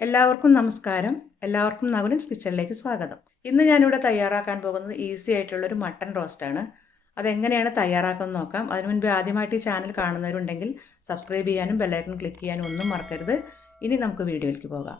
എല്ലാവർക്കും നമസ്കാരം. എല്ലാവർക്കും നകുലൻസ് കിച്ചണിലേക്ക് സ്വാഗതം. ഇന്ന് ഞാനിവിടെ തയ്യാറാക്കാൻ പോകുന്നത് ഈസി ആയിട്ടുള്ളൊരു മട്ടൺ റോസ്റ്റാണ്. അതെങ്ങനെയാണ് തയ്യാറാക്കുന്നത് നോക്കാം. അതിനു മുൻപ് ആദ്യമായിട്ട് ഈ ചാനൽ കാണുന്നവരുണ്ടെങ്കിൽ സബ്സ്ക്രൈബ് ചെയ്യാനും ബെല്ലൈക്കൺ ക്ലിക്ക് ചെയ്യാനും ഒന്നും മറക്കരുത്. ഇനി നമുക്ക് വീഡിയോയിലേക്ക് പോകാം.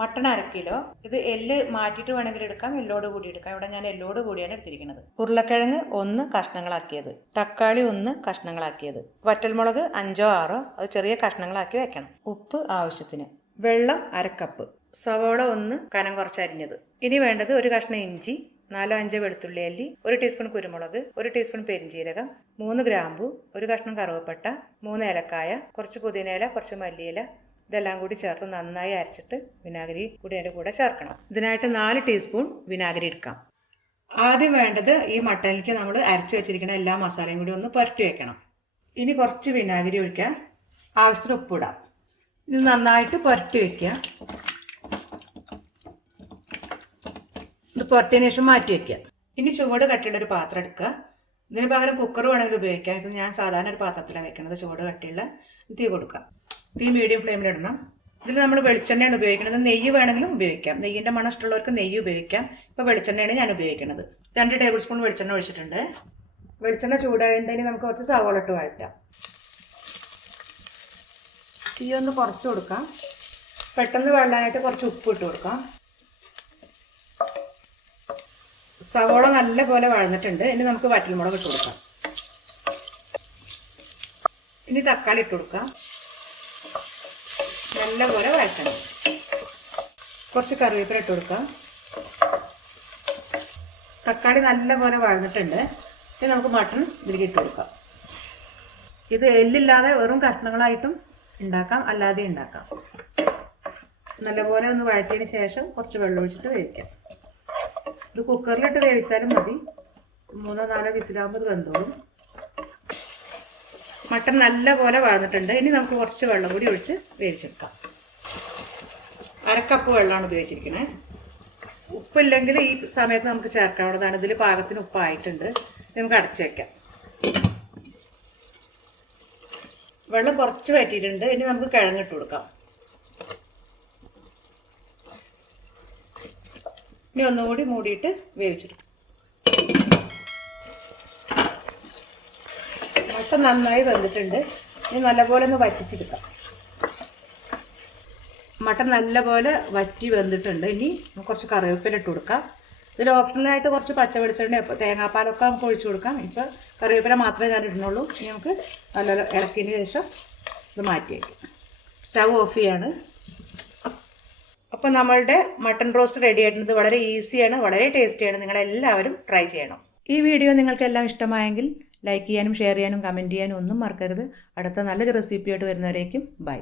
Mutton 1/2 kilo. ഇത് എല്ല് മാറ്റിയിട്ട് വേണമെങ്കിൽ എടുക്കാം, എല്ലോട് കൂടി എടുക്കാം. ഇവിടെ ഞാൻ എല്ലോട് കൂടിയാണ് എടുത്തിരിക്കുന്നത്. ഉരുളക്കിഴങ്ങ് 1 കഷ്ണങ്ങളാക്കിയത്, തക്കാളി 1 കഷ്ണങ്ങളാക്കിയത്, വറ്റൽമുളക് 5ഓ 6ഓ അത് ചെറിയ കഷ്ണങ്ങളാക്കി വെക്കണം. ഉപ്പ് ആവശ്യത്തിന്, വെള്ളം 1/2 കപ്പ്, സവോള 1 കനം കുറച്ച് അരിഞ്ഞത്. ഇനി വേണ്ടത് 1 കഷ്ണം ഇഞ്ചി, 4-5 വെളുത്തുള്ളി അല്ലി, 1 ടീസ്പൂൺ കുരുമുളക്, 1 ടീസ്പൂൺ പെരിഞ്ജീരകം, 3 ഗ്രാമ്പു, 1 കഷ്ണം കറുവപ്പട്ട, 3 ഏലക്കായ, കുറച്ച് പുതിനയില, കുറച്ച് മല്ലിയില. ഇതെല്ലാം കൂടി ചേർത്ത് നന്നായി അരച്ചിട്ട് വിനാഗിരി കൂടി അതിൻ്റെ കൂടെ ചേർക്കണം. ഇതിനായിട്ട് 4 ടീസ്പൂൺ വിനാഗിരി എടുക്കാം. ആദ്യം വേണ്ടത് ഈ മട്ടനിലേക്ക് നമ്മൾ അരച്ച് വെച്ചിരിക്കുന്ന എല്ലാ മസാലയും കൂടി ഒന്ന് പുരട്ടി വെക്കണം. ഇനി കുറച്ച് വിനാഗിരി ഒഴിക്കാം, ആവശ്യത്തിന് ഉപ്പിടാം. ഇത് നന്നായിട്ട് പുരട്ടി വയ്ക്കുക. ഇത് പുരട്ടിയതിന് ശേഷം മാറ്റി വയ്ക്കുക. ഇനി ചുവട് കട്ടിയുള്ളൊരു പാത്രം എടുക്കുക. ഇതിന് പകരം കുക്കർ വേണമെങ്കിൽ ഉപയോഗിക്കാം. ഇത് ഞാൻ സാധാരണ ഒരു പാത്രത്തിലാണ് വെക്കുന്നത്. ചുവട് കട്ടിയുള്ള തീ കൊടുക്കുക. തീ മീഡിയം ഫ്ലെയിമിലിടണം. ഇതിൽ നമ്മൾ വെളിച്ചെണ്ണയാണ് ഉപയോഗിക്കുന്നത്. നെയ്യ് വേണമെങ്കിലും ഉപയോഗിക്കാം. നെയ്യിൻ്റെ മണം ഇഷ്ടമുള്ളവർക്ക് നെയ്യ് ഉപയോഗിക്കാം. ഇപ്പോൾ വെളിച്ചെണ്ണയാണ് ഞാൻ ഉപയോഗിക്കുന്നത്. 2 ടേബിൾ സ്പൂൺ വെളിച്ചെണ്ണ ഒഴിച്ചിട്ടുണ്ട്. വെളിച്ചെണ്ണ ചൂടായതിന് നമുക്ക് കുറച്ച് സവാള ഇട്ട് വഴറ്റാം. തീ ഒന്ന് കുറച്ച് കൊടുക്കാം. പെട്ടെന്ന് വെള്ളമായിട്ട് കുറച്ച് ഉപ്പ് ഇട്ട് കൊടുക്കാം. സവോള നല്ല പോലെ വഴന്നിട്ടുണ്ട്. ഇനി നമുക്ക് വറ്റൽമുളക് ഇട്ട് കൊടുക്കാം. ഇനി തക്കാളി ഇട്ട് കൊടുക്കാം. നല്ല പോലെ വഴറ്റണം. കുറച്ച് കറിവേപ്പില ഇട്ട് കൊടുക്കാം. തക്കാളി നല്ല പോലെ വഴന്നിട്ടുണ്ട്. ഇനി നമുക്ക് മട്ടൺ ഇതിലേക്ക് ഇട്ട് കൊടുക്കാം. ഇത് എല്ലില്ലാതെ വെറും കഷ്ണങ്ങളായിട്ടും ഉണ്ടാക്കാം, അല്ലാതെ ഉണ്ടാക്കാം. നല്ലപോലെ ഒന്ന് വഴറ്റിയതിന് ശേഷം കുറച്ച് വെള്ളം ഒഴിച്ചിട്ട് വേവിക്കാം. ഇത് കുക്കറിലിട്ട് വേവിച്ചാലും മതി. 3-4 വിസിലാകുമ്പോൾ ഇത് വെന്തോളും. മട്ടൺ നല്ല പോലെ വഴന്നിട്ടുണ്ട്. ഇനി നമുക്ക് കുറച്ച് വെള്ളം കൂടി ഒഴിച്ച് വേവിച്ചെടുക്കാം. 1/2 കപ്പ് വെള്ളമാണ് ഉപയോഗിച്ചിരിക്കുന്നത്. ഉപ്പില്ലെങ്കിൽ ഈ സമയത്ത് നമുക്ക് ചേർക്കാവുന്നതാണ്. ഇതിൽ പാകത്തിന് ഉപ്പായിട്ടുണ്ട്. നമുക്ക് അടച്ചു വയ്ക്കാം. വെള്ളം കുറച്ച് വറ്റിയിട്ടുണ്ട്. ഇനി നമുക്ക് കിഴങ്ങിട്ട് കൊടുക്കാം. ഇനി ഒന്നുകൂടി മൂടിയിട്ട് വേവിച്ചിടും. മുട്ട നന്നായി വെന്തിട്ടുണ്ട്. ഇനി നല്ലപോലെ ഒന്ന് വറ്റിച്ചെടുക്കാം. മട്ടൻ നല്ലപോലെ വറ്റി വെന്തിട്ടുണ്ട്. ഇനി കുറച്ച് കറിവേപ്പില ഇട്ട് കൊടുക്കാം. ഇതിൽ ഓപ്ഷണലായിട്ട് കുറച്ച് പച്ച വെളിച്ചെണ്ണ തേങ്ങാപ്പാലൊക്കെ നമുക്ക് ഒഴിച്ചു കൊടുക്കാം. ഇപ്പോൾ കറിവേപ്പില മാത്രമേ ഞാൻ ഇടുന്നുള്ളൂ. ഇനി നമുക്ക് നല്ല ഇളക്കിയതിന് ശേഷം ഇത് മാറ്റി വയ്ക്കാം. സ്റ്റൗ ഓഫ് ചെയ്യാണ്. അപ്പോൾ നമ്മളുടെ മട്ടൺ റോസ്റ്റ് റെഡി ആയിട്ടുണ്ട്. വളരെ ഈസിയാണ്, വളരെ ടേസ്റ്റിയാണ്. നിങ്ങളെല്ലാവരും ട്രൈ ചെയ്യണം. ഈ വീഡിയോ നിങ്ങൾക്കെല്ലാം ഇഷ്ടമായെങ്കിൽ ലൈക്ക് ചെയ്യാനും ഷെയർ ചെയ്യാനും കമൻറ്റ് ചെയ്യാനും ഒന്നും മറക്കരുത്. അടുത്ത നല്ലൊരു റെസിപ്പിയായിട്ട് വരുന്നവരേക്കും ബൈ.